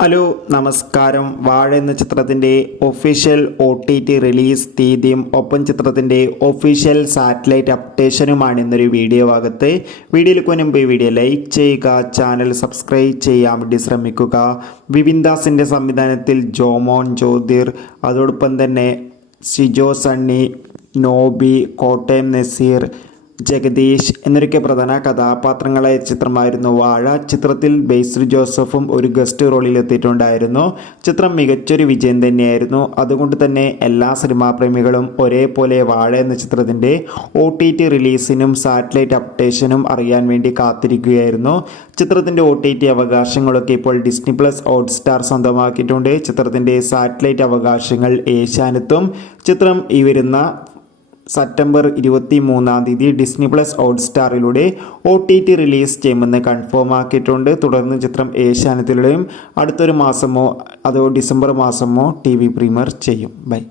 Hello നമസ്കാരം. വാഴ എന്ന ചിത്രത്തിൻ്റെ ഒഫീഷ്യൽ OTT റിലീസ് തീയതിയും ഒപ്പം ചിത്രത്തിൻ്റെ ഒഫീഷ്യൽ സാറ്റലൈറ്റ് അപ്ഡേഷനുമാണ് ഇന്നൊരു വീഡിയോ ഭാഗത്ത്. വീഡിയോയിലേക്ക് മുൻപ് ഈ വീഡിയോ ലൈക്ക് ചെയ്യുക, ചാനൽ സബ്സ്ക്രൈബ് ചെയ്യാൻ വേണ്ടി ശ്രമിക്കുക. വിപിൻ ദാസിൻ്റെ സംവിധാനത്തിൽ ജോമോൻ ജ്യോതിർ, അതോടൊപ്പം തന്നെ സിജോ സണ്ണി, നോബി, കോട്ടയം നസീർ, ജഗദീഷ് എന്നൊക്കെ പ്രധാന കഥാപാത്രങ്ങളായ ചിത്രമായിരുന്നു വാഴ. ചിത്രത്തിൽ ബേസിൽ ജോസഫും ഒരു ഗസ്റ്റ് റോളിൽ എത്തിയിട്ടുണ്ടായിരുന്നു. ചിത്രം മികച്ചൊരു വിജയം തന്നെയായിരുന്നു. അതുകൊണ്ട് തന്നെ എല്ലാ സിനിമാ പ്രേമികളും ഒരേപോലെ വാഴ എന്ന ചിത്രത്തിൻ്റെ OTT റിലീസിനും സാറ്റലൈറ്റ് അപ്ഡേഷനും അറിയാൻ വേണ്ടി കാത്തിരിക്കുകയായിരുന്നു. ചിത്രത്തിൻ്റെ OTT അവകാശങ്ങളൊക്കെ ഇപ്പോൾ ഡിസ്നി+ ഹോട്ട്സ്റ്റാർ സ്വന്തമാക്കിയിട്ടുണ്ട്. ചിത്രത്തിൻ്റെ സാറ്റലൈറ്റ് അവകാശങ്ങൾ ഏഷ്യാനെറ്റും. ചിത്രം ഈ വരുന്ന സെപ്റ്റംബർ 23 ഡിസ്നി+ ഹോട്ട്സ്റ്റാറിലൂടെ OTT റിലീസ് ചെയ്യുമെന്ന് കൺഫേം ആക്കിയിട്ടുണ്ട്. തുടർന്ന് ചിത്രം ഏഷ്യാനെറ്റിലൂടെയും അടുത്തൊരു മാസമോ അതോ ഡിസംബർ മാസമോ TV പ്രീമിയർ ചെയ്യും. ബൈ.